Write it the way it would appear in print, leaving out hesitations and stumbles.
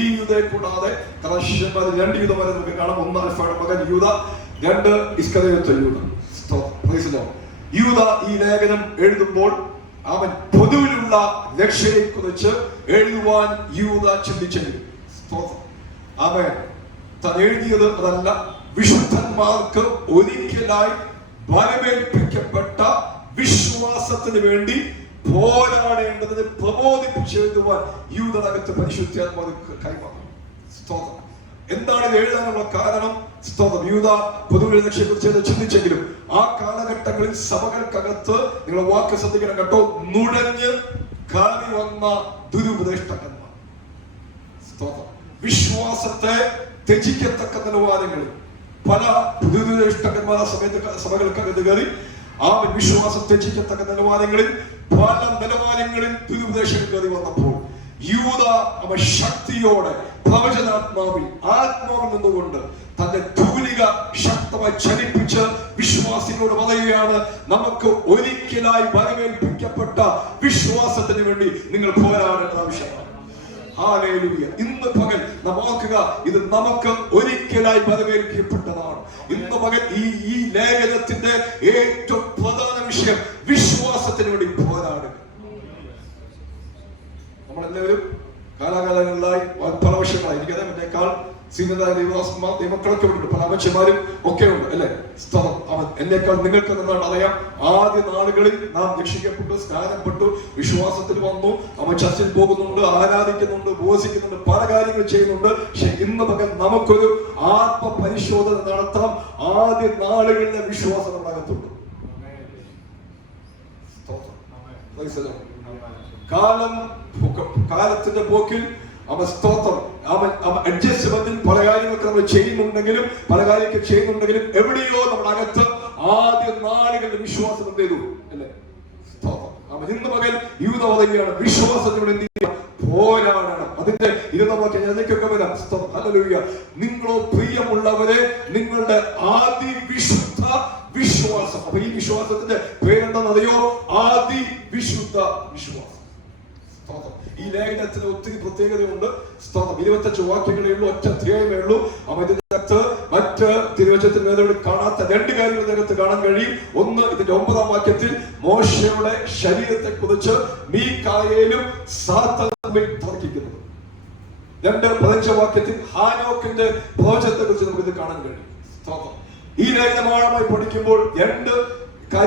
ഈ യൂദയെ കൂടാതെ കലാശന്മാർ 2 യൂദമാരെ നമുക്ക് കാണാം. 1 അൽഫയുടെ മകൻ യൂദ, 2 ഇസ്കറിയോത്ത യൂദ. യൂദ ഈ ലേഖനം എഴുതുമ്പോൾ അവൻ പൊതുവിലുള്ള രക്ഷയെ കുറിച്ച് എഴുതുവാൻ യൂദ ചിന്തിച്ചെങ്കിലും അവൻ താൻ എഴുതിയത് അതല്ല, വിശുദ്ധന്മാർക്ക് ഒരിക്കലായി ബലമേൽപ്പിക്കപ്പെട്ട വിശ്വാസത്തിന് വേണ്ടി പോരാടേണ്ടതിന് പ്രബോധിപ്പിച്ചെഴുതുവാൻ യൂദനകത്ത് പരിശുദ്ധാത്മാവ് കൈമാറി. സ്തോത്രം. എന്താണ് ഇത് എഴുതാനുള്ള കാരണം? സ്തോത്രം. യൂദ പൊതുവിൽ രക്ഷയെക്കുറിച്ച് ചിന്തിച്ചെങ്കിലും ആ കാലഘട്ടങ്ങളിൽ സഭകൾക്കകത്ത് നിങ്ങളുടെ വാക്ക് ശ്രദ്ധിക്കണം കേട്ടോ, നുഴഞ്ഞ് കയറി വന്ന ദുരുപദേഷ്ടകന്മാർ, സ്തോത്രം, വിശ്വാസത്തെ ത്യജിക്കത്തക്ക നിലവാരങ്ങളിൽ പല ദുരുപദേഷ്ടകന്മാർ സമയത്ത് സഭകൾക്കകത്ത് കയറി ആ വിശ്വാസം ത്യജിക്കത്തക്ക നിലവാരങ്ങളിൽ പല നിലവാരങ്ങളിൽ ദുരുപദേശം കയറി വന്നപ്പോൾ യൂദ അവൻ ശക്തിയോടെ പ്രവചനാത്മാവിൽ ആത്മാവിൽ നിന്നുകൊണ്ട് തന്റെ തൂലിക ശക്തമായി ചലിപ്പിച്ച് വിശ്വാസികളോട് പറയുകയാണ്, നമുക്ക് ഒരിക്കലായി ബലമേൽപ്പിക്കപ്പെട്ട വിശ്വാസത്തിന് വേണ്ടി നിങ്ങൾ പോരാടേണ്ട ആവശ്യമാണ്. ഹല്ലേലൂയ. ഇന്ന് പകൽ നോക്കുക, ഇത് നമുക്ക് ഒരിക്കലായി ബലമേൽപ്പിക്കപ്പെട്ടതാണ്. ഇന്ന് പകൽ ഈ ലേഖനത്തിന്റെ ഏറ്റവും പ്രധാന വിഷയം വിശ്വാസത്തിന് വേണ്ടി പോരാടുക. നമ്മളെല്ലാവരും കാലാകാലങ്ങളിലായി പല വർഷങ്ങളായി, എനിക്കറിയാം, എന്നേക്കാൾ സീനിയറായ ദൈവദാസന്മാർ ദൈവമക്കളൊക്കെ ഉണ്ട്, പല അമ്മച്ചമാരും ഒക്കെ ഉണ്ട് അല്ലെ. അവൻ എന്നേക്കാൾ നിങ്ങൾക്ക് നന്നായിട്ട് അറിയാം. ആദ്യ നാളുകളിൽ നാം രക്ഷിക്കപ്പെട്ടു, സ്നാനപ്പെട്ടു, വിശ്വാസത്തിൽ വന്നു, അവൻ ചർച്ചിൽ പോകുന്നുണ്ട്, ആരാധിക്കുന്നുണ്ട്, ഉപവസിക്കുന്നുണ്ട്, പല കാര്യങ്ങൾ ചെയ്യുന്നുണ്ട്. പക്ഷെ ഇന്ന് പകൽ നമുക്കൊരു ആത്മപരിശോധന നടത്താം. ആദ്യ നാളുകളിലെ വിശ്വാസം നമ്മുടെ അകത്തുണ്ട്. കാലത്തിന്റെ പോക്കിൽ അവൻ സ്തോത്രം അവൻ അഡ്ജസ്റ്റ്മെന്റിൽ പല കാര്യങ്ങൾക്ക് നമ്മൾ ചെയ്യുന്നുണ്ടെങ്കിലും എവിടെയോ നമ്മുടെ അകത്ത് ആദ്യ നാളുകളുടെ വിശ്വാസം എന്ത് ചെയ്തു അല്ലെ. അവൻ ഇന്ന് മകൻ യൂദ പറയുകയാണ്, വിശ്വാസത്തിനോട് എന്ത് ചെയ്യുക, പോരാടണം. അതിന്റെ 20 വരാം. ഹല്ലേലൂയ. നിങ്ങളോ പ്രിയമുള്ളവരെ, നിങ്ങളുടെ ആദി വിശുദ്ധ വിശ്വാസം. അപ്പൊ ഈ വിശ്വാസത്തിന്റെ പേരെന്താണെന്നറിയോ? ആദി വിശുദ്ധ വിശ്വാസം. ഈ ലേഖനത്തിന് ഒത്തിരി പ്രത്യേകതയുണ്ട്. 25 വാക്യങ്ങളേ ഉള്ളൂ, ഒറ്റ അധ്യായമേ ഉള്ളൂ. ഇതിനകത്ത് മറ്റ് തിരുവചനത്തിൽ കാണാത്ത 2 കാര്യങ്ങൾ ഇതിനകത്ത് കാണാൻ കഴിയും. ഒന്ന്, ഇതിന്റെ 9-ാം വാക്യത്തിൽ മോശയുടെ ശരീരത്തെ കുറിച്ച് മീകായേലും സാത്താനും തർക്കിക്കുന്നത്. 2, 15 വാക്യത്തിൽ ഹാനോക്കിന്റെ ഭോജനത്തെ കുറിച്ച് നമുക്ക് ഇത് കാണാൻ കഴിയും. ഈ ലേഖനം ആഴമായി പഠിക്കുമ്പോൾ 2 കാര്യങ്ങൾ